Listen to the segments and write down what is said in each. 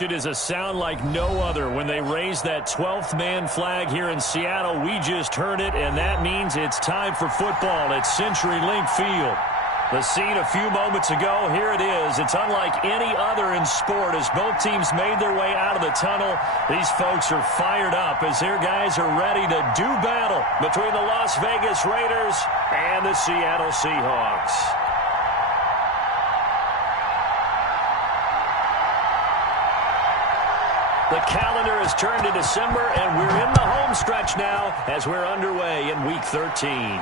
It is a sound like no other when they raise that 12th man flag here in Seattle. We just heard it, and that means it's time for football at CenturyLink Field. The scene a few moments ago, here it is. It's unlike any other in sport as both teams made their way out of the tunnel. These folks are fired up as their guys are ready to do battle between the Las Vegas Raiders and the Seattle Seahawks. The calendar has turned to December, and we're in the home stretch now as we're underway in Week 13.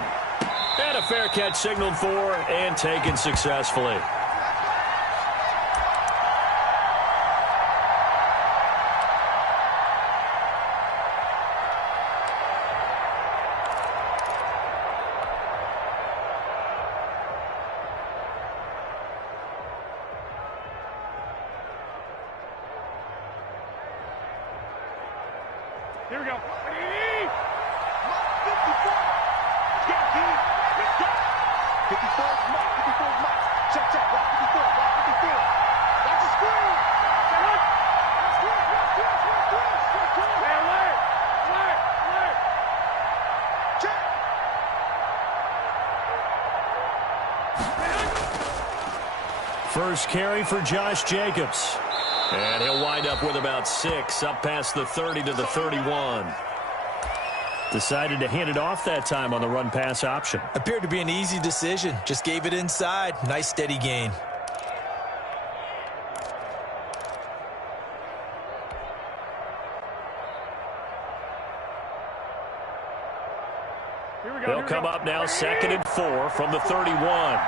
And a fair catch signaled for and taken successfully. Here we go. 54. Check. Block 54. Watch the screen. Alert. Check. First carry for Josh Jacobs. And he'll wind up with about 6, up past the 30 to the 31. Decided to hand it off that time on the run-pass option. Appeared to be an easy decision. Just gave it inside. Nice steady gain. They'll come up now 2nd and 4 from the 31.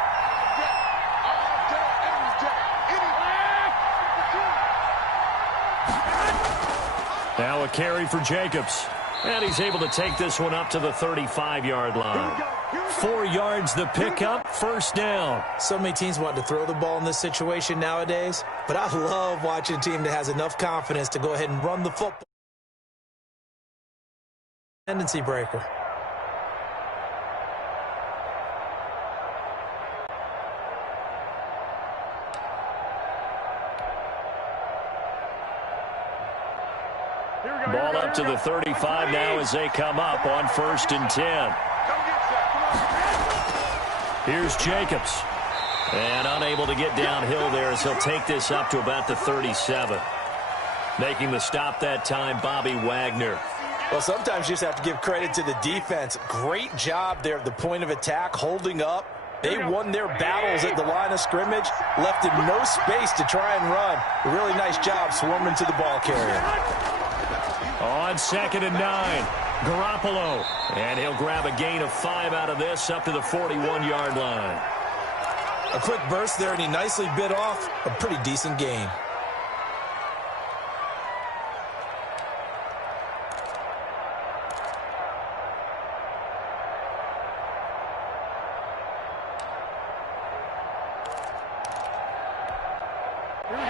Now a carry for Jacobs. And he's able to take this one up to the 35-yard line. 4 yards the pickup, first down. So many teams want to throw the ball in this situation nowadays, but I love watching a team that has enough confidence to go ahead and run the football. Tendency breaker. Ball up to the 35 now as they come up on 1st and 10. Here's Jacobs. And unable to get downhill there as he'll take this up to about the 37. Making the stop that time, Bobby Wagner. Well, sometimes you just have to give credit to the defense. Great job there at the point of attack, holding up. They won their battles at the line of scrimmage, left him no space to try and run. A really nice job swarming to the ball carrier. On 2nd and 9, Garoppolo. And he'll grab a gain of 5 out of this up to the 41-yard line. A quick burst there, and he nicely bit off a pretty decent gain.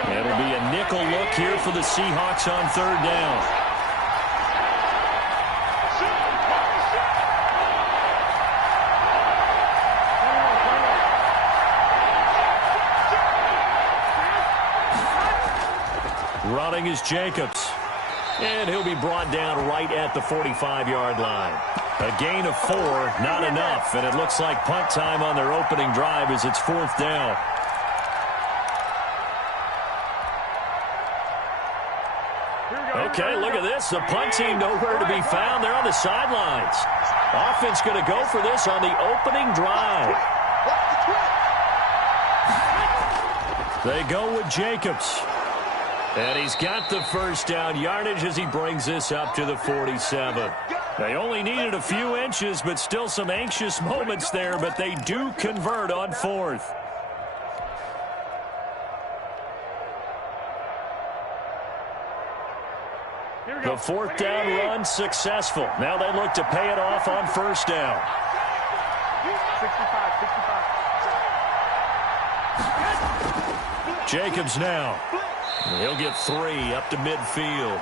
It'll be a nickel look here for the Seahawks on 3rd down. Running is Jacobs. And he'll be brought down right at the 45-yard line. A gain of 4, not enough. And it looks like punt time on their opening drive as it's 4th down. Okay, look at this. The punt team nowhere to be found. They're on the sidelines. Offense going to go for this on the opening drive. They go with Jacobs. And he's got the first down yardage as he brings this up to the 47. They only needed a few inches, but still some anxious moments there, but they do convert on 4th. The 4th down run successful. Now they look to pay it off on 1st down. 65. Jacobs now. He'll get 3 up to midfield.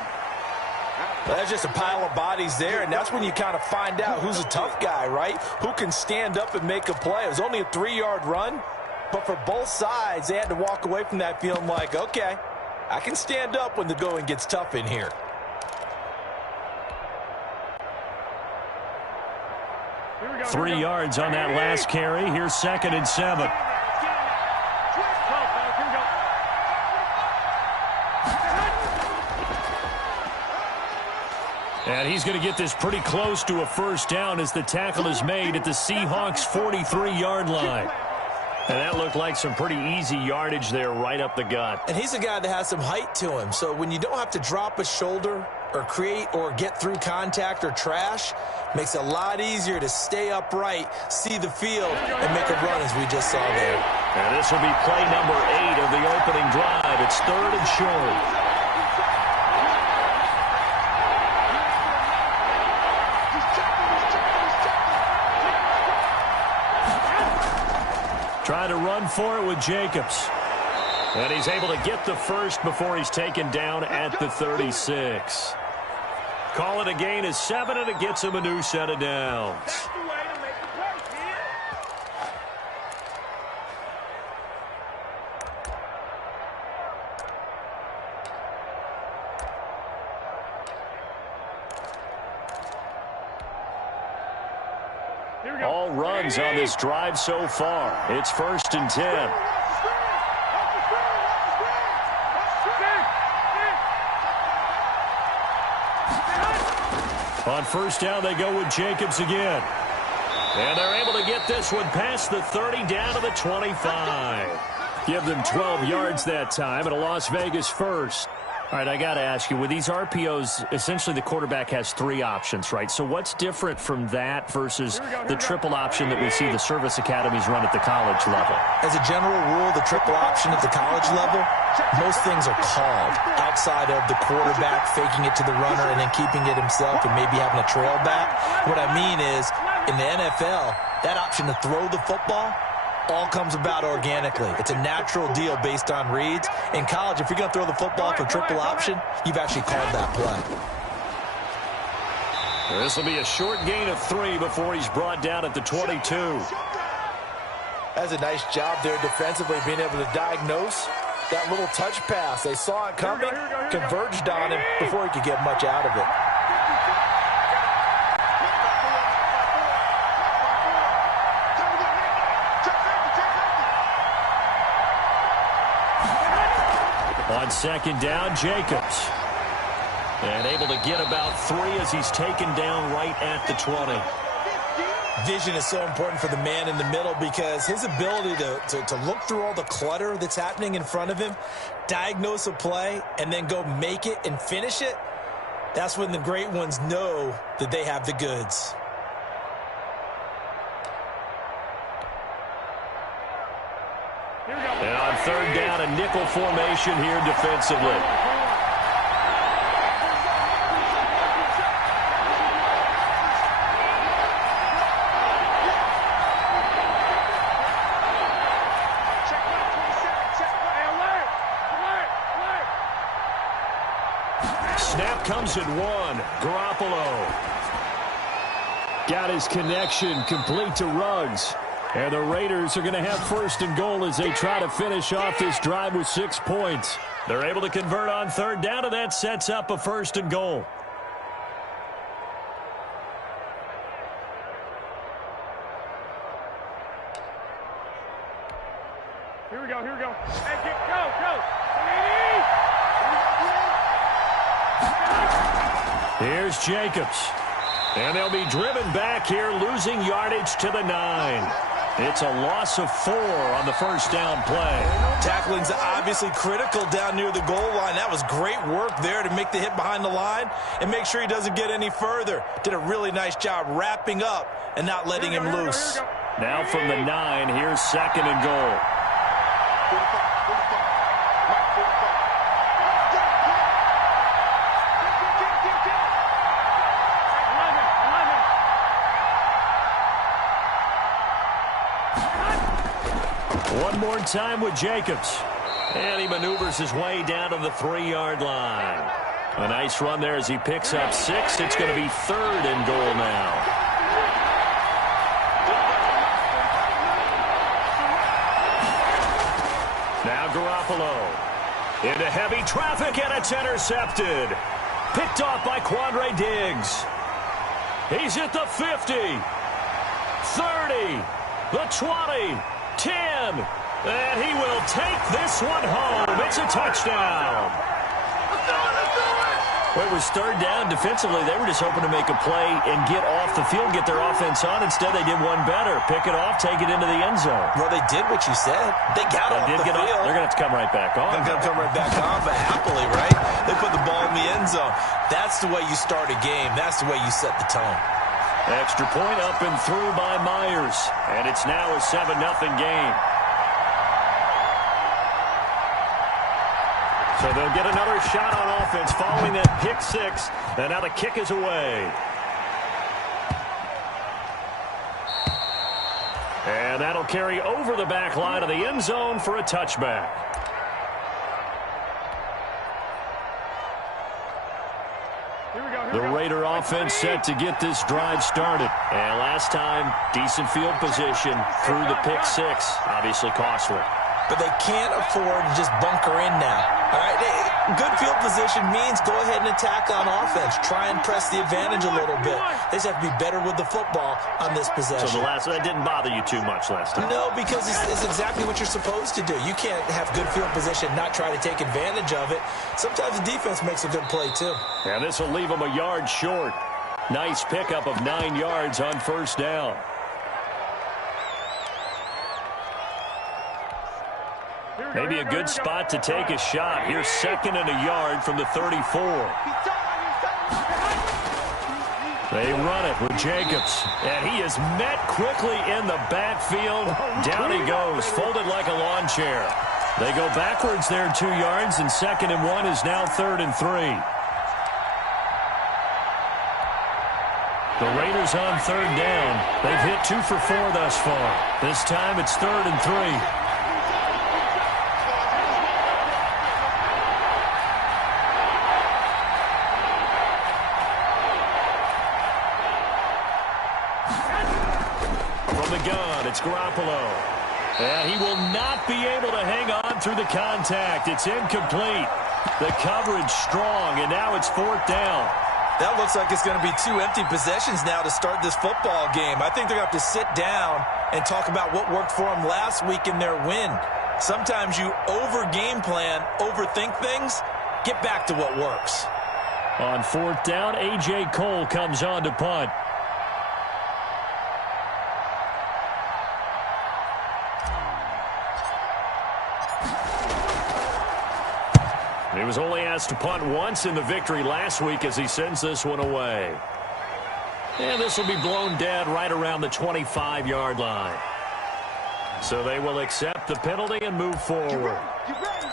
Well, that's just a pile of bodies there, and that's when you kind of find out who's a tough guy, right? Who can stand up and make a play. It was only a 3-yard run, but for both sides, they had to walk away from that feeling like, okay, I can stand up when the going gets tough in here. Here 3 yards on that last carry. Here's 2nd and 7. And he's going to get this pretty close to a first down as the tackle is made at the Seahawks 43-yard line. And that looked like some pretty easy yardage there right up the gut. And he's a guy that has some height to him. So when you don't have to drop a shoulder or create or get through contact or trash, makes it a lot easier to stay upright, see the field, and make a run as we just saw there. And this will be play number 8 of the opening drive. It's 3rd and short. Trying to run for it with Jacobs. And he's able to get the first before he's taken down at the 36. Call it a gain of 7, and it gets him a new set of downs. All runs on this drive so far. It's 1st and 10. On first down, they go with Jacobs again. And they're able to get this one past the 30 down to the 25. Give them 12 yards that time and a Las Vegas first. All right, I got to ask you, with these RPOs, essentially the quarterback has 3 options, right? So what's different from that versus the triple option that we see the service academies run at the college level? As a general rule, the triple option at the college level, most things are called outside of the quarterback faking it to the runner and then keeping it himself and maybe having a trail back. What I mean is, in the NFL, that option to throw the football all comes about organically. It's a natural deal based on reads. In college, if you're going to throw the football for triple option, you've actually called that play. This will be a short gain of 3 before he's brought down at the 22. That's a nice job there defensively, being able to diagnose that little touch pass. They saw it coming, converged on him before he could get much out of it. On 2nd down, Jacobs. And able to get about 3 as he's taken down right at the 20. Vision is so important for the man in the middle because his ability to look through all the clutter that's happening in front of him, diagnose a play, and then go make it and finish it, that's when the great ones know that they have the goods. And on 3rd down, a nickel formation here defensively. Snap comes at 1. Garoppolo got his connection complete to Ruggs. And the Raiders are going to have 1st and goal as they try to finish off this drive with 6 points. They're able to convert on 3rd down, and that sets up a 1st and goal. Here we go, here we go. Hey, go. Here's Jacobs. And they'll be driven back here, losing yardage to the 9. It's a loss of 4 on the first down play. Tackling's obviously critical down near the goal line. That was great work there to make the hit behind the line and make sure he doesn't get any further. Did a really nice job wrapping up and not letting him loose. Now from the 9, here's 2nd and goal. One more time with Jacobs. And he maneuvers his way down to the 3-yard line. A nice run there as he picks up 6. It's going to be 3rd and goal now. Now Garoppolo. Into heavy traffic, and it's intercepted. Picked off by Quandre Diggs. He's at the 50, 30, the 20, 10, and he will take this one home. It's a touchdown. Well, it was third down. Defensively, they were just hoping to make a play and get off the field, get their offense on. Instead, they did one better. Pick it off, take it into the end zone. Well, they did what you said. They got off the field. They're going to have to come right back on. They're going to come right back on, but happily, right? They put the ball in the end zone. That's the way you start a game. That's the way you set the tone. Extra point up and through by Myers. And it's now a 7-0 game. So they'll get another shot on offense following that pick six. And now the kick is away. And that'll carry over the back line of the end zone for a touchback. The Raider offense set to get this drive started. And last time, decent field position through the pick six. Obviously costly. But they can't afford to just bunker in now. All right, good field position means go ahead and attack on offense. Try and press the advantage a little bit. They just have to be better with the football on this possession. So that didn't bother you too much last time? No, because it's exactly what you're supposed to do. You can't have good field position, not try to take advantage of it. Sometimes the defense makes a good play, too. And this will leave them a yard short. Nice pickup of 9 yards on first down. Maybe a good spot to take a shot. Here's 2nd and a yard from the 34. They run it with Jacobs. And he is met quickly in the backfield. Down he goes, folded like a lawn chair. They go backwards there 2 yards, and 2nd and 1 is now 3rd and 3. The Raiders on 3rd down. They've hit 2 for 4 thus far. This time it's 3rd and 3. It's Garoppolo. And he will not be able to hang on through the contact. It's incomplete. The coverage strong, and now it's 4th down. That looks like it's going to be 2 empty possessions now to start this football game. I think they're going to have to sit down and talk about what worked for them last week in their win. Sometimes you over-game plan, overthink things, get back to what works. On 4th down, A.J. Cole comes on to punt. He was only asked to punt once in the victory last week as he sends this one away. And this will be blown dead right around the 25-yard line. So they will accept the penalty and move forward. You ready?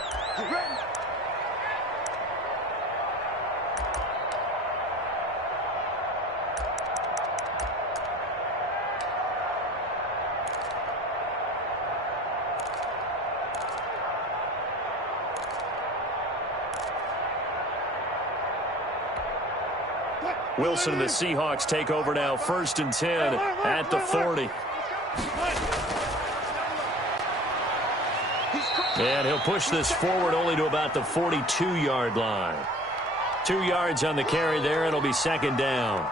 Wilson and the Seahawks take over now, 1st and 10 at the 40. And he'll push this forward only to about the 42-yard line. 2 yards on the carry there, and it'll be 2nd down.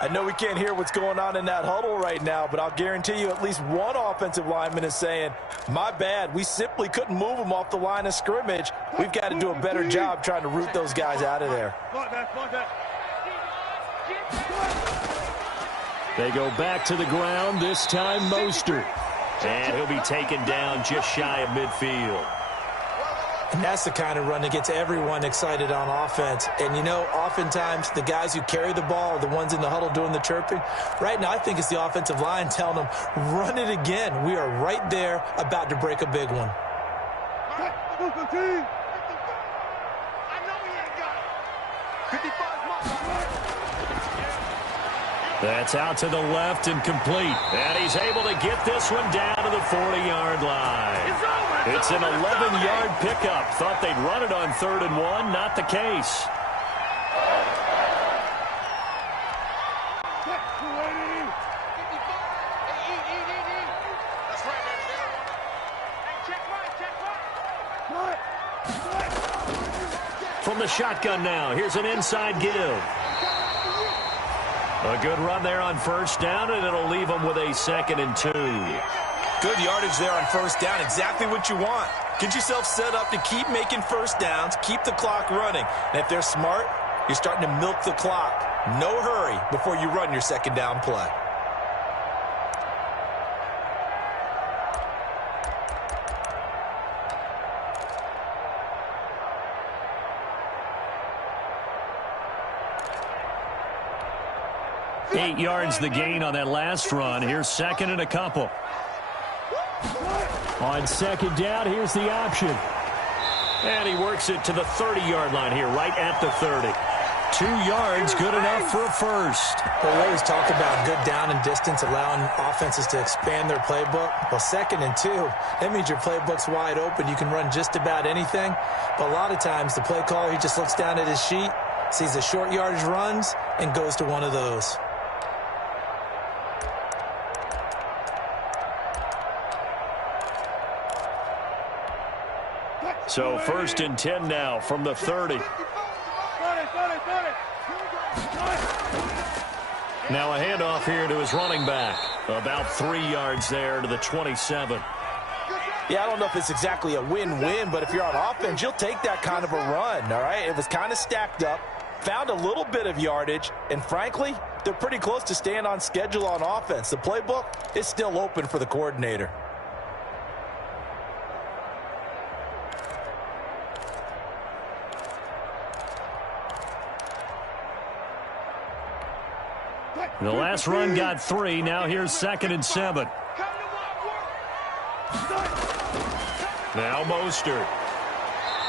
I know we can't hear what's going on in that huddle right now, but I'll guarantee you at least one offensive lineman is saying, my bad, we simply couldn't move them off the line of scrimmage. We've got to do a better job trying to root those guys out of there. They go back to the ground, this time Mostert. And he'll be taken down just shy of midfield. And that's the kind of run that gets everyone excited on offense. And, you know, oftentimes the guys who carry the ball are the ones in the huddle doing the chirping. Right now, I think it's the offensive line telling them, run it again. We are right there about to break a big one. That's out to the left and complete. And he's able to get this one down to the 40-yard line. It's an 11-yard pickup. Thought they'd run it on 3rd and 1. Not the case. the shotgun now. Here's an inside give. A good run there on first down, and it'll leave them with a 2nd and 2. Good yardage there on first down. Exactly what you want. Get yourself set up to keep making first downs, keep the clock running. And if they're smart, you're starting to milk the clock. No hurry before you run your 2nd down play. Eight yards the gain on that last run. Here's 2nd and a couple. On 2nd down, here's the option. And he works it to the 30-yard line here, right at the 30. 2 yards, good enough for a first. Well, we always talk about good down and distance, allowing offenses to expand their playbook. Well, 2nd and 2, that means your playbook's wide open. You can run just about anything. But a lot of times, the play caller, he just looks down at his sheet, sees the short yardage runs, and goes to one of those. So 1st and 10 now from the 30. Now a handoff here to his running back. About 3 yards there to the 27. Yeah, I don't know if it's exactly a win-win, but if you're on offense, you'll take that kind of a run, all right? It was kind of stacked up, found a little bit of yardage, and frankly, they're pretty close to staying on schedule on offense. The playbook is still open for the coordinator. The last run got 3. Now here's 2nd and 7. Now Mostert.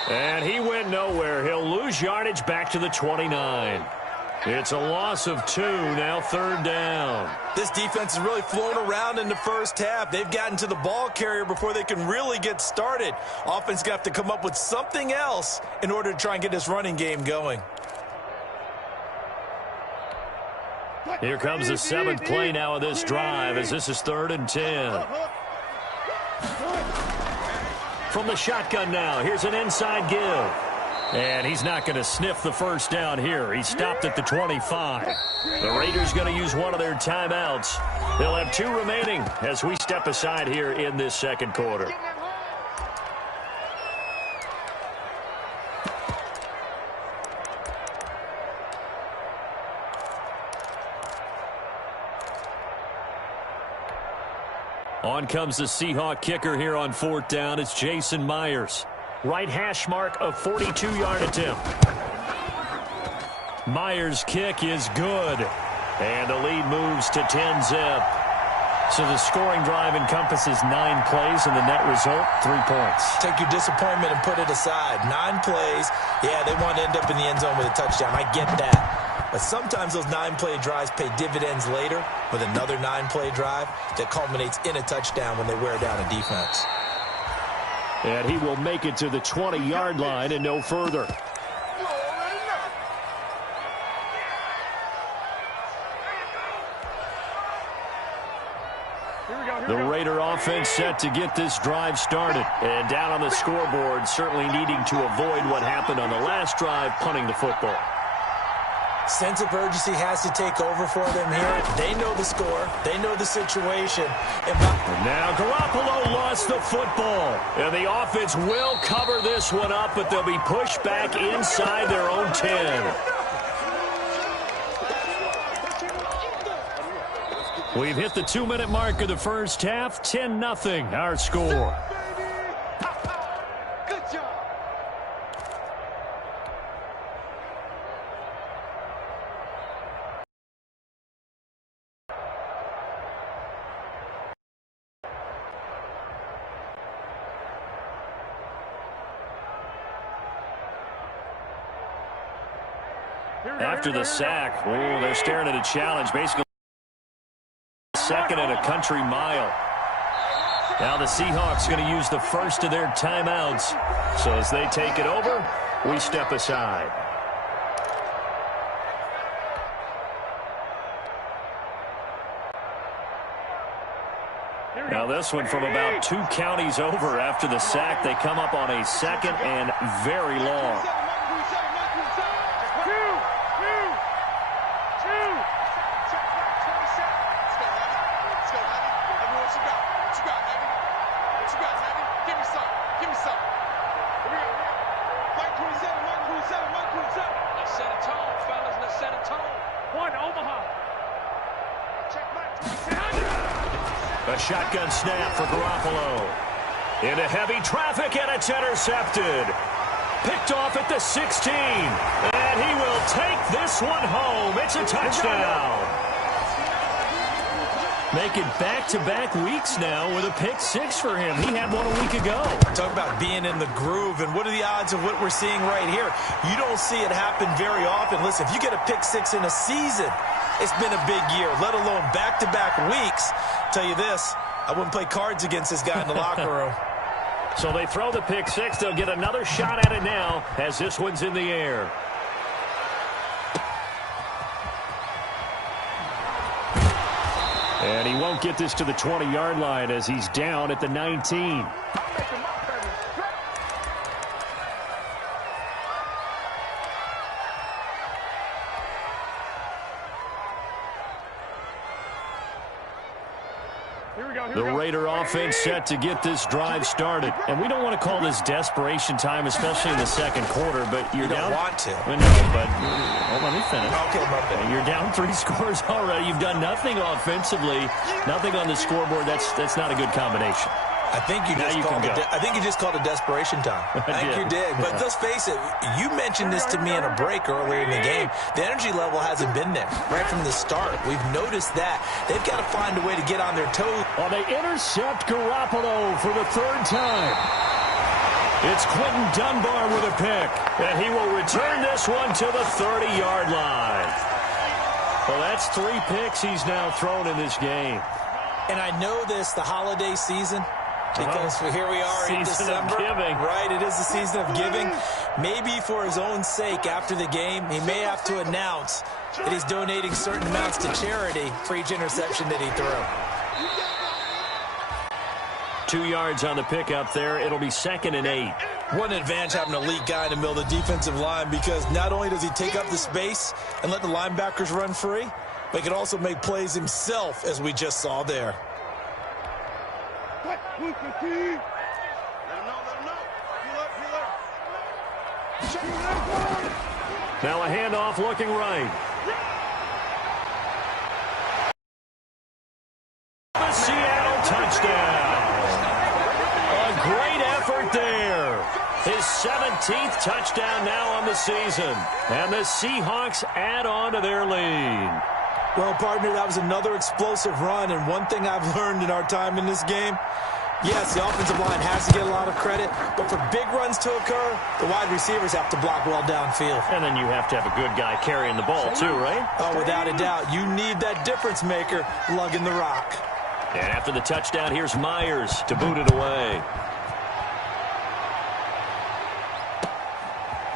And he went nowhere. He'll lose yardage back to the 29. It's a loss of 2. Now 3rd down. This defense has really flown around in the first half. They've gotten to the ball carrier before they can really get started. Offense got to come up with something else in order to try and get this running game going. Here comes the 7th play now of this drive as this is 3rd and 10. From the shotgun now, here's an inside give. And he's not going to sniff the first down here. He stopped at the 25. The Raiders going to use one of their timeouts. They'll have 2 remaining as we step aside here in this 2nd quarter. On comes the Seahawk kicker here on 4th down. It's Jason Myers. Right hash mark, a 42-yard attempt. Myers' kick is good. And the lead moves to 10-zip. So the scoring drive encompasses 9 plays, and the net result, 3 points. Take your disappointment and put it aside. 9 plays. Yeah, they want to end up in the end zone with a touchdown. I get that. But sometimes those 9-play drives pay dividends later with another 9-play drive that culminates in a touchdown when they wear down a defense. And he will make it to the 20-yard line and no further. The Raider offense set to get this drive started. And down on the scoreboard, certainly needing to avoid what happened on the last drive, punting the football. Sense of urgency has to take over for them here. They know the score. They know the situation. And now Garoppolo lost the football. And the offense will cover this one up, but they'll be pushed back inside their own 10. We've hit the 2-minute mark of the first half. 10-0 our score. After the sack, they're staring at a challenge, basically 2nd and a country mile. Now the Seahawks going to use the first of their timeouts. So as they take it over, we step aside. Now this one from about 2 counties over after the sack. They come up on a 2nd and very long. A shotgun snap for Garoppolo. Into heavy traffic, and it's intercepted. Picked off at the 16. And he will take this one home. It's a touchdown. Make it back-to-back weeks now with a pick six for him. He had one a week ago. Talk about being in the groove, and what are the odds of what we're seeing right here? You don't see it happen very often. Listen, if you get a pick six in a season, it's been a big year, let alone back-to-back weeks. Tell you this, I wouldn't play cards against this guy in the locker room. So they throw the pick six. They'll get another shot at it now as this one's in the air. And he won't get this to the 20-yard line as he's down at the 19. The Raider offense set to get this drive started. And we don't want to call this desperation time, especially in the second quarter, but you're down. You don't want to. No, but let me finish. Okay, my bad. You're down 3 scores already. You've done nothing offensively, nothing on the scoreboard. That's not a good combination. I think you just called it desperation time. I think you did. But let's face it, you mentioned this to me in a break earlier in the game. The energy level hasn't been there right from the start. We've noticed that. They've got to find a way to get on their toes. Well, they intercept Garoppolo for the 3rd time. It's Quentin Dunbar with a pick, and he will return this one to the 30-yard line. Well, that's 3 picks he's now thrown in this game. And I know this, the holiday season, because here we are in December. Right, it is the season of giving. Maybe for his own sake after the game, he may have to announce that he's donating certain amounts to charity for each interception that he threw. 2 yards on the pickup there. It'll be 2nd and 8. What an advantage having an elite guy in the middle of the defensive line, because not only does he take up the space and let the linebackers run free, but he can also make plays himself, as we just saw there. Now a handoff looking right. The Seattle touchdown. A great effort there. His 17th touchdown now on the season. And the Seahawks add on to their lead. Well, partner, that was another explosive run, and one thing I've learned in our time in this game, yes, the offensive line has to get a lot of credit, but for big runs to occur, the wide receivers have to block well downfield. And then you have to have a good guy carrying the ball too, right? Oh, without a doubt. You need that difference maker lugging the rock. And after the touchdown, here's Myers to boot it away.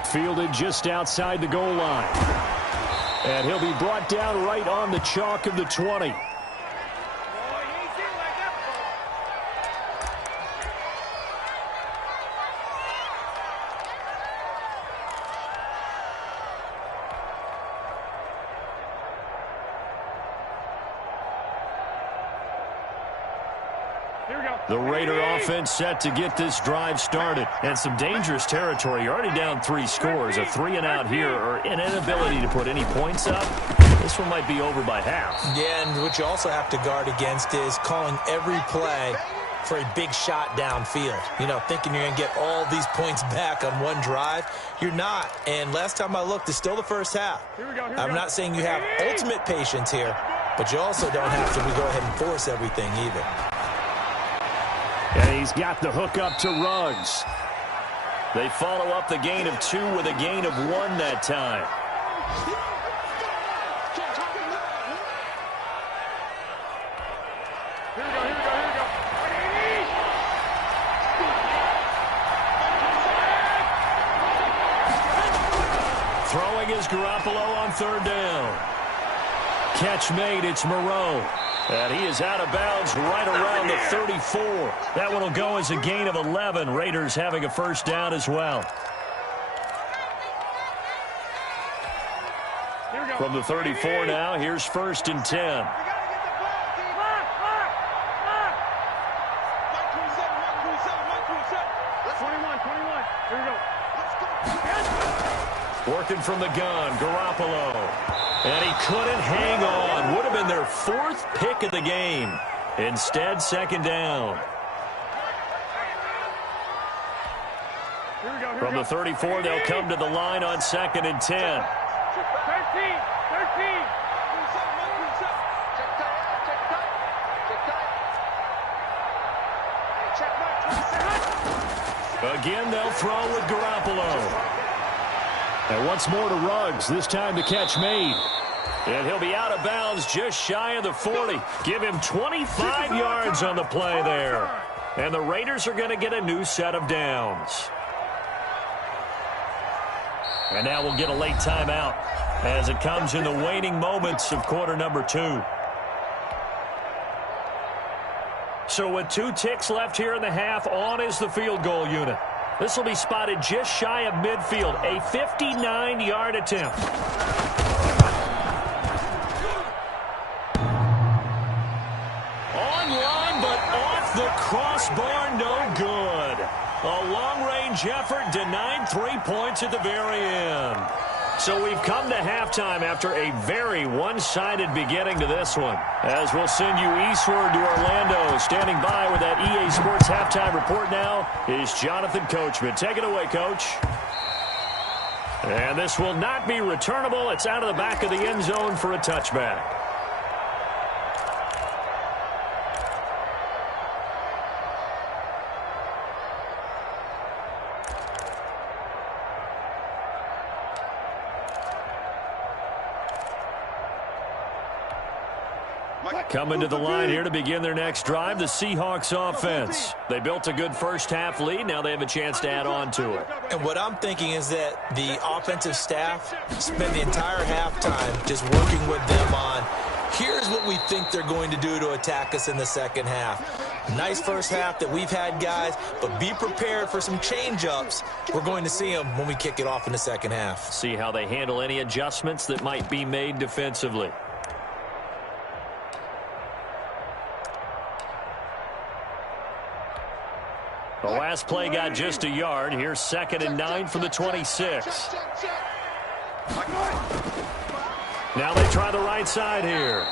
Fielded just outside the goal line. And he'll be brought down right on the chalk of the 20. The Raider offense set to get this drive started. And some dangerous territory. You're already down 3 scores. A 3-and-out here, or an inability to put any points up. This one might be over by half. Yeah, and what you also have to guard against is calling every play for a big shot downfield. You know, thinking you're going to get all these points back on one drive. You're not. And last time I looked, it's still the first half. I'm not saying you have ultimate patience here, but you also don't have to go ahead and force everything either. And he's got the hook up to Ruggs. They follow up the gain of 2 with a gain of 1 that time. Throwing is Garoppolo on 3rd down. Catch made, it's Moreau. And he is out of bounds right around the 34. That one will go as a gain of 11. Raiders having a first down as well. From the 34 now, here's 1st and 10. Working from the gun, Garoppolo. And he couldn't hang on. Would have been their 4th pick of the game. Instead, second down. From the 34, they'll come to the line on 2nd and 10. 13. Again, they'll throw with Garoppolo. And once more to Ruggs, this time the catch made. And he'll be out of bounds just shy of the 40. Give him 25 yards on the play there. And the Raiders are going to get a new set of downs. And now we'll get a late timeout as it comes in the waning moments of quarter number 2. So with 2 ticks left here in the half, on is the field goal unit. This will be spotted just shy of midfield, a 59-yard attempt. Online, but off the crossbar, no good. A long-range effort denied 3 points at the very end. So we've come to halftime after a very one-sided beginning to this one. As we'll send you eastward to Orlando. Standing by with that EA Sports halftime report now is Jonathan Coachman. Take it away, Coach. And this will not be returnable. It's out of the back of the end zone for a touchback. Coming to the line here to begin their next drive, the Seahawks offense. They built a good first-half lead. Now they have a chance to add on to it. And what I'm thinking is that the offensive staff spent the entire halftime just working with them on, here's what we think they're going to do to attack us in the second half. Nice first half that we've had, guys, but be prepared for some change-ups. We're going to see them when we kick it off in the second half. See how they handle any adjustments that might be made defensively. The last play got just a yard. Here's 2nd and 9 from the 26. Now they try the right side here.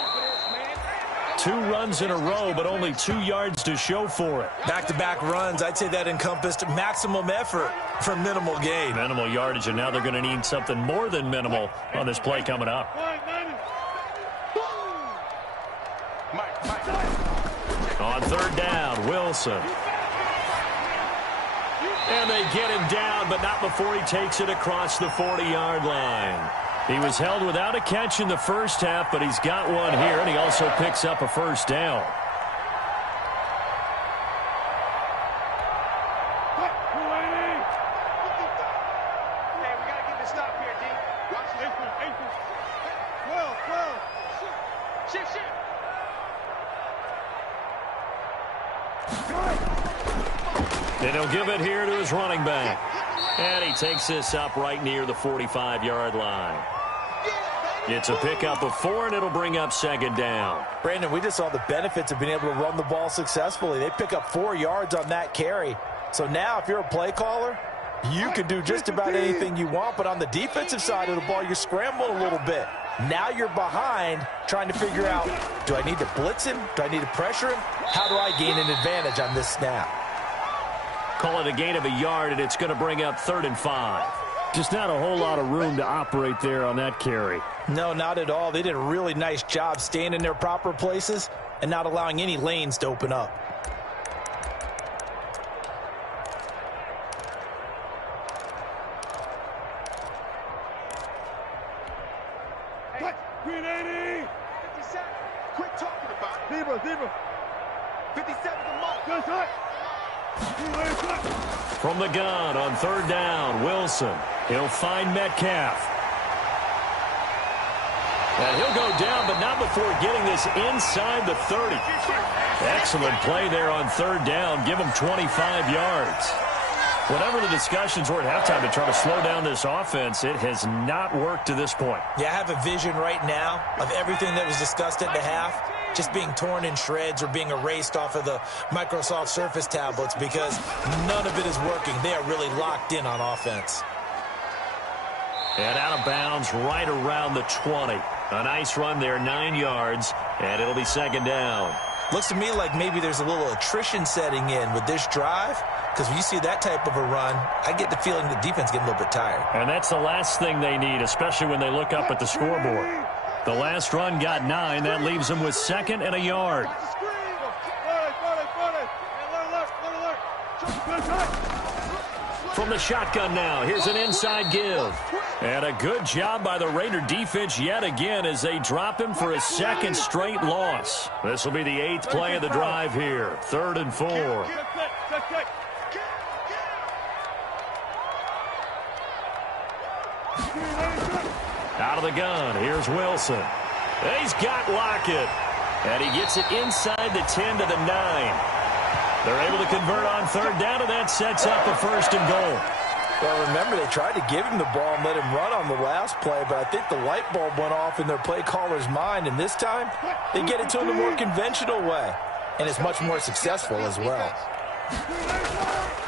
2 runs in a row, but only 2 yards to show for it. Back-to-back runs, I'd say that encompassed maximum effort for minimal gain. Minimal yardage, and now they're going to need something more than minimal on this play coming up. On 3rd down, Wilson. And they get him down, but not before he takes it across the 40-yard line. He was held without a catch in the first half, but he's got one here, and he also picks up a first down. And he'll give it here to his running back. And he takes this up right near the 45-yard line. It's a pickup of 4, and it'll bring up 2nd down. Brandon, we just saw the benefits of being able to run the ball successfully. They pick up 4 yards on that carry. So now if you're a play caller, you can do just about anything you want. But on the defensive side of the ball, you're scrambling a little bit. Now you're behind trying to figure out, do I need to blitz him? Do I need to pressure him? How do I gain an advantage on this snap? Call it a gain of a yard, and it's going to bring up 3rd and 5. Just not a whole lot of room to operate there on that carry. No, not at all. They did a really nice job staying in their proper places and not allowing any lanes to open up. Green 80. 57. Quit talking about it. Zebra. 57 the mark. Good shot. From the gun on 3rd down, Wilson. He'll find Metcalf. And he'll go down, but not before getting this inside the 30. Excellent play there on 3rd down. Give him 25 yards. Whatever the discussions were at halftime to try to slow down this offense, it has not worked to this point. Yeah, I have a vision right now of everything that was discussed at the half just being torn in shreds or being erased off of the Microsoft Surface tablets because none of it is working. They are really locked in on offense. And out of bounds right around the 20. A nice run there, 9 yards, and it'll be 2nd down. Looks to me like maybe there's a little attrition setting in with this drive, because when you see that type of a run, I get the feeling the defense getting a little bit tired. And that's the last thing they need, especially when they look up at the scoreboard. The last run got 9. That leaves them with 2nd and a yard. From the shotgun now, here's an inside give. And a good job by the Raider defense yet again as they drop him for a 2nd straight loss. This will be the 8th play of the drive here. 3rd and 4. Out of the gun, here's Wilson. He's got Lockett. And he gets it inside the 10 to the 9. They're able to convert on 3rd down, and that sets up a 1st and goal. Well, remember, they tried to give him the ball and let him run on the last play, but I think the light bulb went off in their play caller's mind, and this time they get it to him the more conventional way, and it's much more successful as well.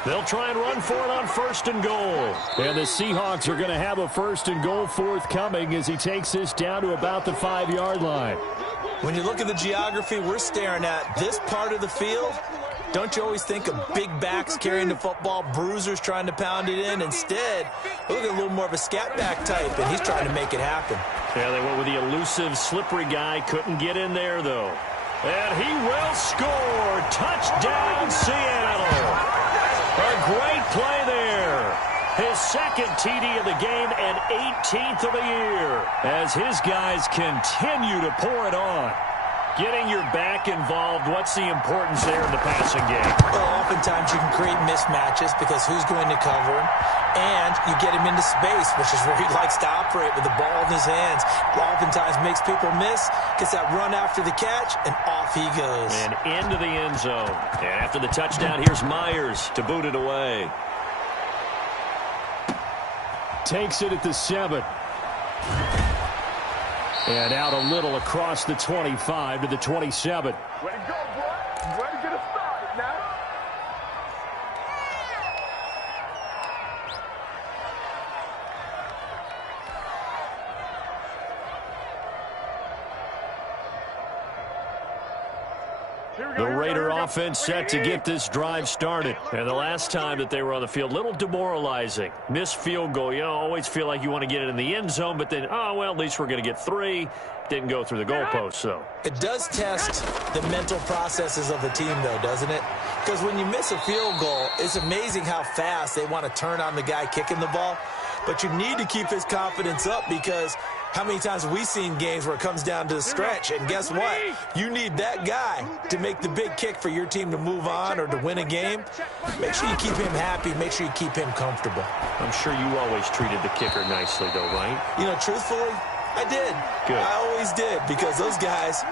They'll try and run for it on 1st and goal. And the Seahawks are going to have a 1st and goal forthcoming as he takes this down to about the 5-yard line. When you look at the geography we're staring at, this part of the field, don't you always think of big backs carrying the football, bruisers trying to pound it in? Instead, look at a little more of a scat back type, and he's trying to make it happen. Yeah, they went with the elusive, slippery guy. Couldn't get in there, though. And he will score. Touchdown, Seattle. A great play there. His 2nd TD of the game and 18th of the year as his guys continue to pour it on. Getting your back involved, what's the importance there in the passing game? Well, oftentimes you can create mismatches because who's going to cover him, and you get him into space, which is where he likes to operate with the ball in his hands. Oftentimes makes people miss, gets that run after the catch, and off he goes. And into the end zone. And after the touchdown, here's Myers to boot it away. Takes it at the 7. And out a little across the 25 to the 27. Way to go, boy. Way to get us started now. The Raider offense set to get this drive started. And the last time that they were on the field, a little demoralizing. Missed field goal. You always feel like you want to get it in the end zone, but then, oh, well, at least we're going to get 3. Didn't go through the goalpost, so. It does test the mental processes of the team, though, doesn't it? Because when you miss a field goal, it's amazing how fast they want to turn on the guy kicking the ball. But you need to keep his confidence up because how many times have we seen games where it comes down to the stretch? And guess what? You need that guy to make the big kick for your team to move on or to win a game. Make sure you keep him happy. Make sure you keep him comfortable. I'm sure you always treated the kicker nicely, though, right? You know, truthfully, I did. Good. I always did because those guys,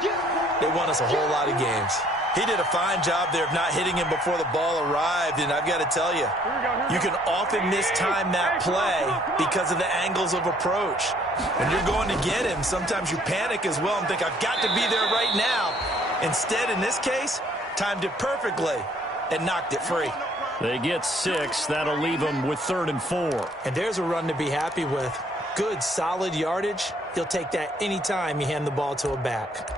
they won us a whole lot of games. He did a fine job there of not hitting him before the ball arrived, and I've got to tell you, you can often mistime that play because of the angles of approach. When you're going to get him, sometimes you panic as well and think, I've got to be there right now. Instead, in this case, timed it perfectly and knocked it free. They get 6. That'll leave them with 3rd and 4. And there's a run to be happy with. Good, solid yardage. He'll take that anytime you hand the ball to a back.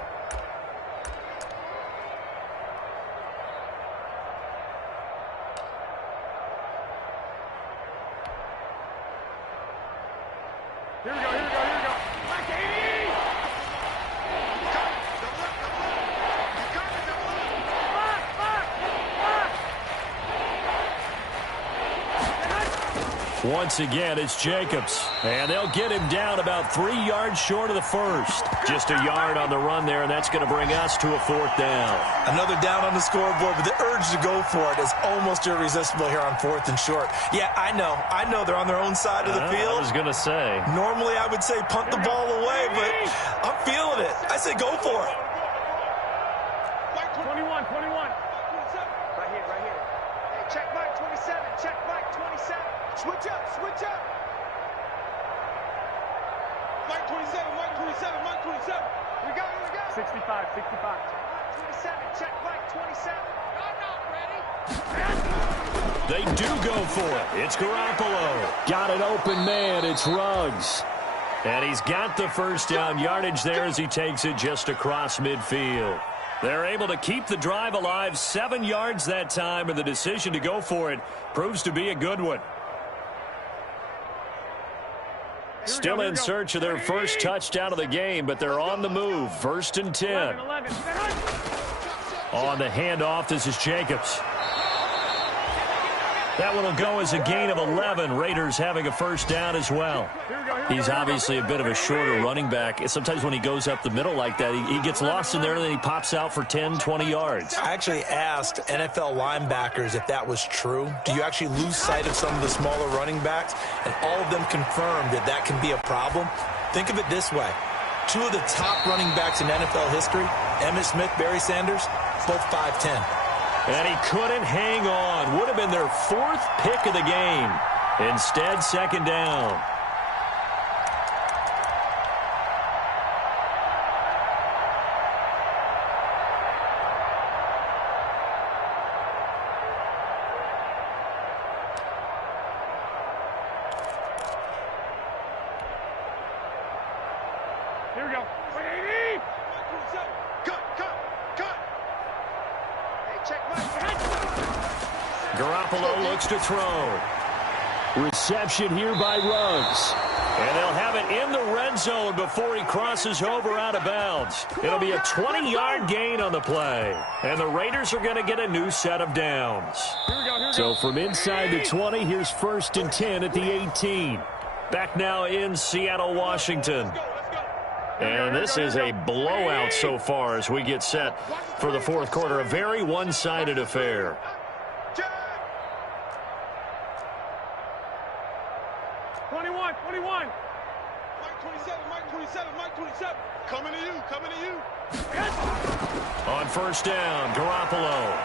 Here we go, here we go, here we go. Back 80! Once again, it's Jacobs. And they'll get him down about 3 yards short of the 1st. Just a yard on the run there, and that's going to bring us to a 4th down. Another down on the scoreboard, but the urge to go for it is almost irresistible here on 4th and short. Yeah, I know they're on their own side of the field. I was going to say. Normally, I would say punt the ball away, but I'm feeling it. I say go for it. 21. Right here. Hey, check Mike 27. Check Mike 27. Switch up. Mike 27. We got it. 65. 27. Check Mike 27. I'm not ready. They do go for it. It's Garoppolo. Got an open man. It's Ruggs. And he's got the 1st down yardage there as he takes it just across midfield. They're able to keep the drive alive, 7 yards that time, and the decision to go for it proves to be a good one. Still in search of their first touchdown of the game, but they're on the move. 1st and 10. On the handoff, this is Jacobs. That one will go as a gain of 11. Raiders having a first down as well. He's obviously a bit of a shorter running back. Sometimes when he goes up the middle like that, he gets lost in there, and then he pops out for 10, 20 yards. I actually asked NFL linebackers if that was true. Do you actually lose sight of some of the smaller running backs? And all of them confirmed that that can be a problem. Think of it this way. 2 of the top running backs in NFL history, Emmitt Smith, Barry Sanders, both 5'10". And he couldn't hang on. Would have been their 4th pick of the game. Instead, 2nd down. Here we go. Garoppolo looks to throw. Reception here by Ruggs. And they'll have it in the red zone before he crosses over out of bounds. It'll be a 20-yard gain on the play. And the Raiders are going to get a new set of downs. So from inside the 20, here's 1st and 10 at the 18. Back now in Seattle, Washington. And this is a blowout so far as we get set for the 4th quarter. A very one-sided affair. 21. Mike 27. Coming to you. On 1st down, Garoppolo.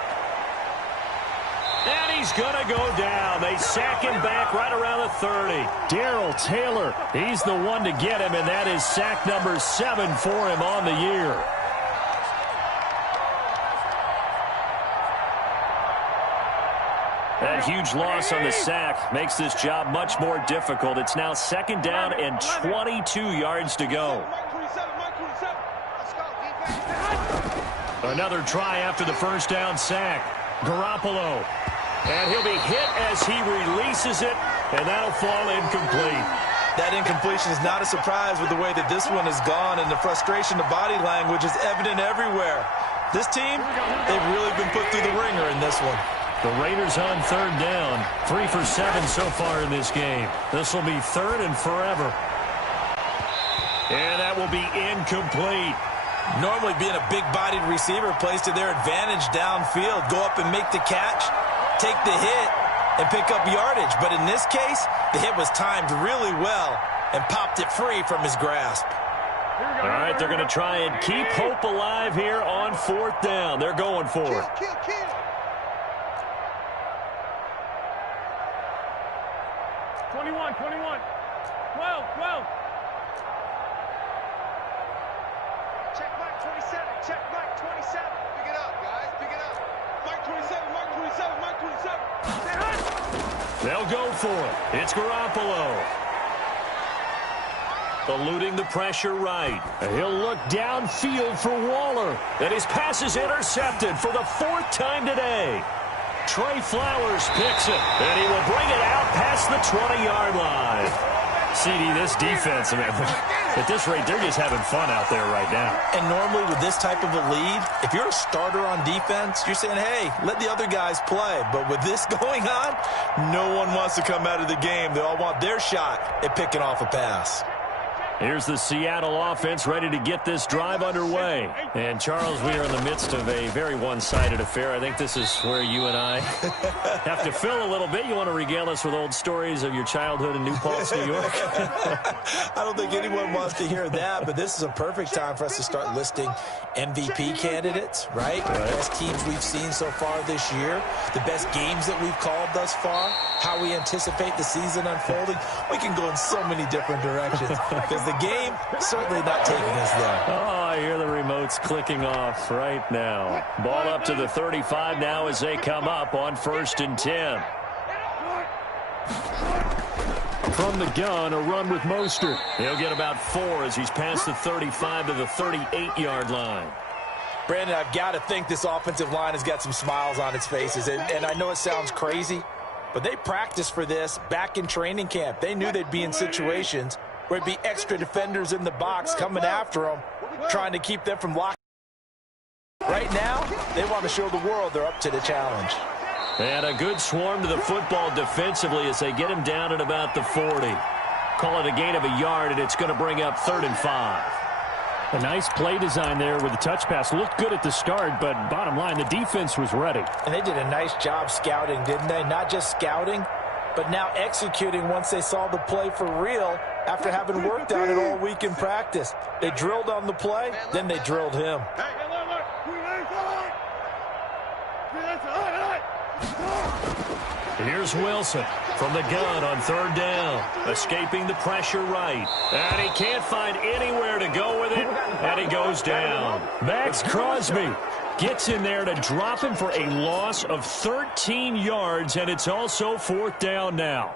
And he's going to go down. They sack him back right around the 30. Darrell Taylor, he's the one to get him, and that is sack number 7 for him on the year. That huge loss on the sack makes this job much more difficult. It's now 2nd down and 22 yards to go. Another try after the 1st down sack. Garoppolo. And he'll be hit as he releases it, and that'll fall incomplete. That incompletion is not a surprise with the way that this one has gone, and the frustration, the body language is evident everywhere. This team, they've really been put through the ringer in this one. The Raiders on 3rd down. 3 for 7 so far in this game. This will be 3rd and forever. And that will be incomplete. Normally being a big-bodied receiver plays to their advantage downfield. Go up and make the catch, take the hit, and pick up yardage. But in this case, the hit was timed really well and popped it free from his grasp. All right, they're going to try and keep hope alive here on 4th down. They're going for it. Kill. 21. 12. Check Mike 27. Pick it up, guys. Mike 27. They'll go for it. It's Garoppolo. Eluding the pressure right. He'll look downfield for Waller. And his pass is intercepted for the 4th time today. Trey Flowers picks it, and he will bring it out past the 20-yard line. CD, this defense, man, at this rate, they're just having fun out there right now. And normally with this type of a lead, if you're a starter on defense, you're saying, hey, let the other guys play. But with this going on, no one wants to come out of the game. They all want their shot at picking off a pass. Here's the Seattle offense ready to get this drive underway. And, Charles, we are in the midst of a very one-sided affair. I think this is where you and I have to fill a little bit. You want to regale us with old stories of your childhood in New Paltz, New York? I don't think anyone wants to hear that, but this is a perfect time for us to start listing MVP candidates, right? The best teams we've seen so far this year, the best games that we've called thus far, how we anticipate the season unfolding. We can go in so many different directions because the game certainly not taking us there. Oh, I hear the remotes clicking off right now. Ball up to the 35 now as they come up on 1st and 10. From the gun, a run with Mostert. He'll get about 4 as he's past the 35 to the 38-yard line. Brandon, I've got to think this offensive line has got some smiles on its faces. And I know it sounds crazy, but they practiced for this back in training camp. They knew they'd be in situations where it'd be extra defenders in the box coming after them, trying to keep them from locking. Right now, they want to show the world they're up to the challenge. And a good swarm to the football defensively as they get him down at about the 40. Call it a gain of a yard, and it's going to bring up 3rd and 5. A nice play design there with the touch pass. Looked good at the start, but bottom line, the defense was ready. And they did a nice job scouting, didn't they? Not just scouting, but now executing once they saw the play for real after having worked on it all week in practice. They drilled on the play, then they drilled him. Here's Wilson from the gun on 3rd down. Escaping the pressure right. And he can't find anywhere to go with it. And he goes down. Max Crosby gets in there to drop him for a loss of 13 yards. And it's also 4th down now.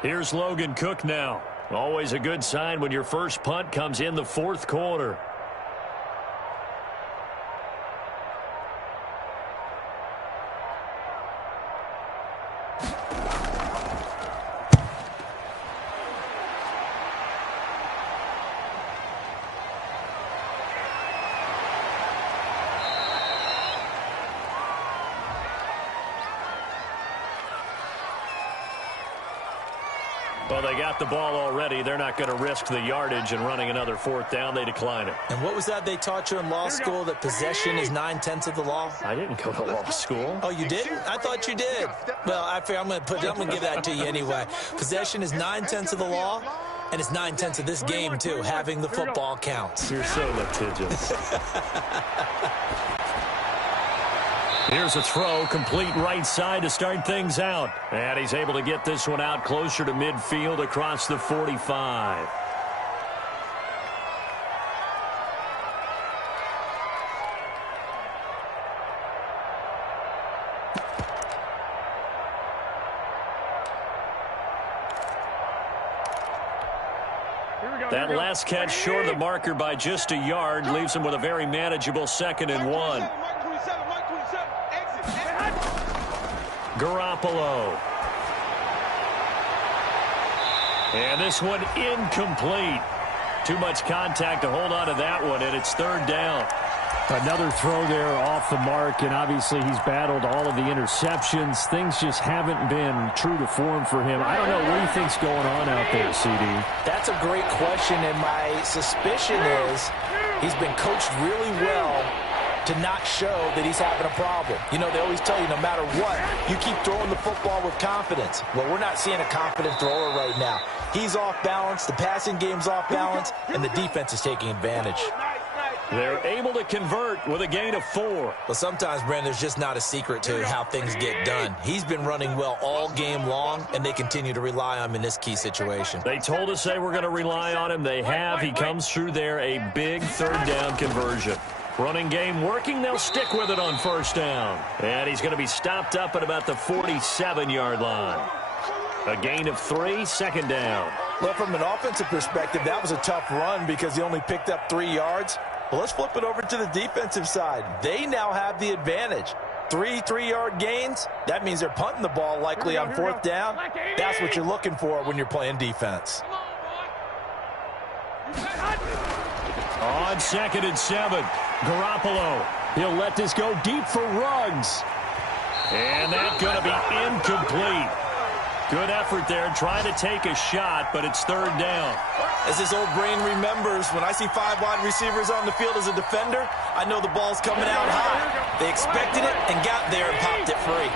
Here's Logan Cook now. Always a good sign when your first punt comes in the 4th quarter. Well, they got the ball already. They're not going to risk the yardage and running another 4th down. They decline it. And what was that they taught you in law school, that possession is 9/10 of the law? I didn't go to law school. Oh, you didn't? I thought you did. Well, I'm going to give that to you anyway. Possession is 9/10 of the law, and it's 9/10 of this game, too. Having the football counts. You're so litigious. Here's a throw, complete right side to start things out. And he's able to get this one out closer to midfield across the 45. That last catch short of the marker by just a yard leaves him with a very manageable 2nd and 1. Garoppolo. And this one incomplete. Too much contact to hold on to that one, and it's 3rd down. Another throw there off the mark, and obviously he's battled all of the interceptions. Things just haven't been true to form for him. I don't know what he thinks going on out there, CD. That's a great question, and my suspicion is he's been coached really well to not show that he's having a problem. You know, they always tell you no matter what, you keep throwing the football with confidence. Well, we're not seeing a confident thrower right now. He's off balance, the passing game's off balance, and the defense is taking advantage. They're able to convert with a gain of 4. Well, sometimes, Brandon, there's just not a secret to how things get done. He's been running well all game long, and they continue to rely on him in this key situation. They told us they were going to rely on him. They have. He comes through there, a big 3rd down conversion. Running game working. They'll stick with it on 1st down. And he's going to be stopped up at about the 47-yard line. A gain of 3, 2nd down. Well, from an offensive perspective, that was a tough run because he only picked up 3 yards. Well, let's flip it over to the defensive side. They now have the advantage. 3 3-yard gains. That means they're punting the ball likely on 4th down. That's what you're looking for when you're playing defense. On 2nd and 7, Garoppolo. He'll let this go deep for Ruggs. And that's going to be incomplete. Good effort there, trying to take a shot, but it's 3rd down. As his old brain remembers, when I see 5 wide receivers on the field as a defender, I know the ball's coming out high. They expected it and got there and popped it free.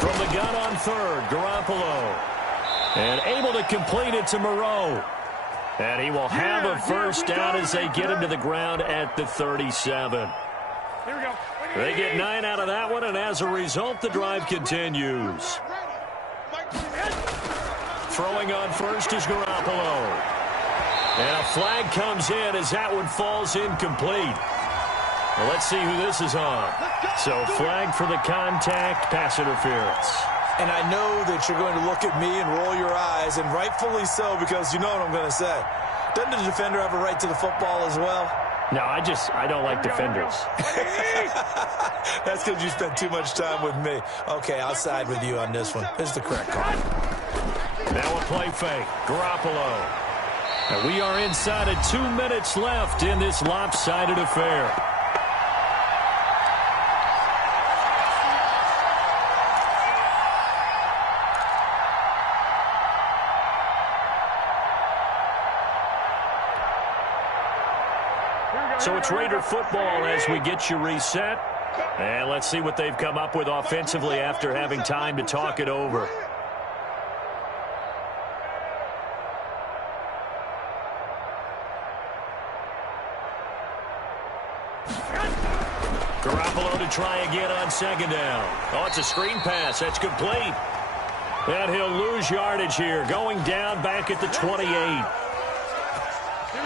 From the gun on 3rd, Garoppolo. And able to complete it to Moreau. And he will have a 1st down as they get him to the ground at the 37. They get 9 out of that one, and as a result, the drive continues. Throwing on 1st is Garoppolo. And a flag comes in as that one falls incomplete. Well, let's see who this is on. So flag for the contact, pass interference. And I know that you're going to look at me and roll your eyes, and rightfully so, because you know what I'm going to say. Doesn't the defender have a right to the football as well? No, I don't like defenders. That's because you spent too much time with me. Okay, I'll side with you on this one. This is the correct call. Now a play fake. Garoppolo. And we are inside of 2 minutes left in this lopsided affair. So it's Raider football as we get you reset. And let's see what they've come up with offensively after having time to talk it over. Garoppolo to try again on second down. Oh, it's a screen pass. That's complete. And he'll lose yardage here, going down back at the 28.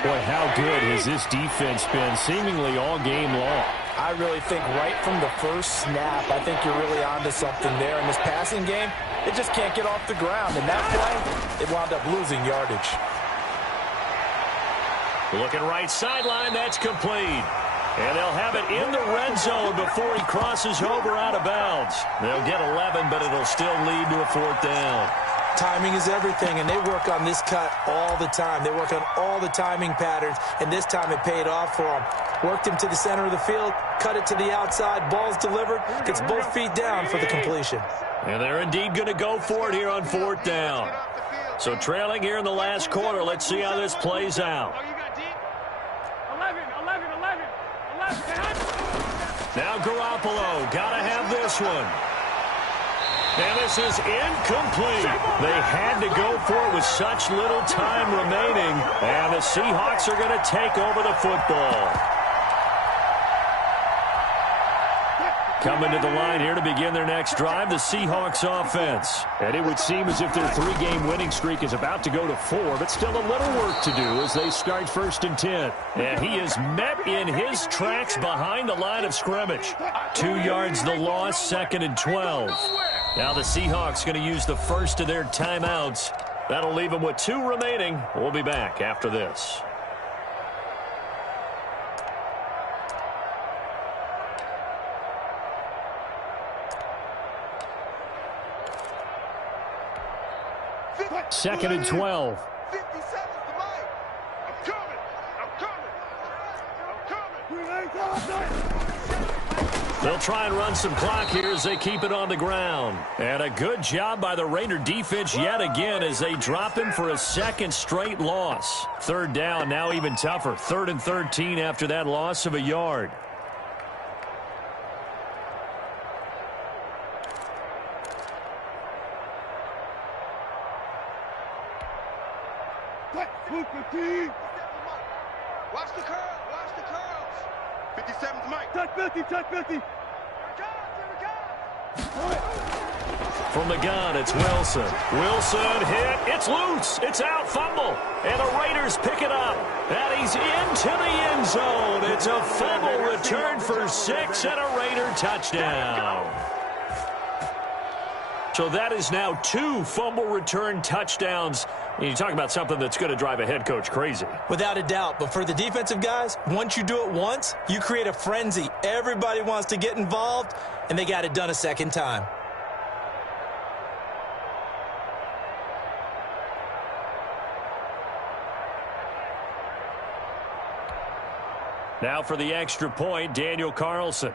Boy, how good has this defense been seemingly all game long? I really think right from the first snap, I think you're really onto something there. In this passing game, it just can't get off the ground. And that play, it wound up losing yardage. Looking right sideline, that's complete. And they'll have it in the red zone before he crosses over out of bounds. They'll get 11, but it'll still lead to a fourth down. Timing is everything, and they work on this cut all the time. They work on all the timing patterns, and this time it paid off for them. Worked him to the center of the field, cut it to the outside, ball's delivered, gets both feet down for the completion. And they're indeed going to go for it here on fourth down. So trailing here in the last quarter, let's see how this plays out. Now Garoppolo, got to have this one. And this is incomplete. They had to go for it with such little time remaining. And the Seahawks are going to take over the football. Coming to the line here to begin their next drive, the Seahawks offense. And it would seem as if their 3-game winning streak is about to go to 4, but still a little work to do as they start 1st and 10. And he is met in his tracks behind the line of scrimmage. 2 yards the loss, 2nd and 12. Now the Seahawks going to use the first of their timeouts. That'll leave them with 2 remaining. We'll be back after this. Second and 12. 50 seconds to Mike. I'm coming. They'll try and run some clock here as they keep it on the ground. And a good job by the Raider defense yet again as they drop him for a 2nd straight loss. 3rd down, now even tougher. 3rd and 13 after that loss of a yard. Watch the curls. Watch the curls. 57's Mike. Touch 50. Touch 50. From the gun, it's Wilson. Wilson hit. It's loose. It's out. Fumble. And the Raiders pick it up. And he's into the end zone. It's a fumble return for 6 and a Raider touchdown. So that is now 2 fumble return touchdowns. You talk about something that's going to drive a head coach crazy. Without a doubt. But for the defensive guys, once you do it once, you create a frenzy. Everybody wants to get involved, and they got it done a second time. Now for the extra point, Daniel Carlson.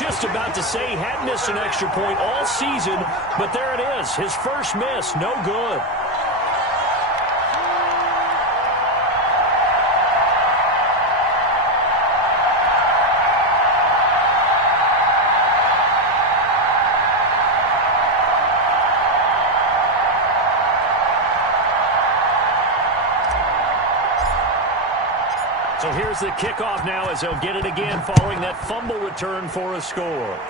Just about to say he hadn't missed an extra point all season, but there it is. His first miss, no good. So here's the kickoff now as they'll get it again following that fumble return for a score.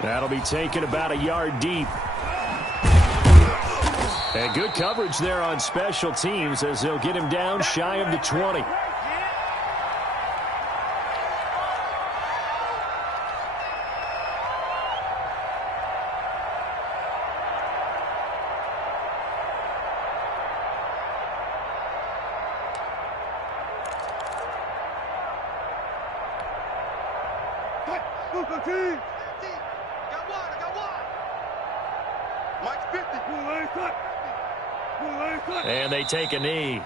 That'll be taken about a yard deep. And good coverage there on special teams as they'll get him down shy of the 20. And they take a knee.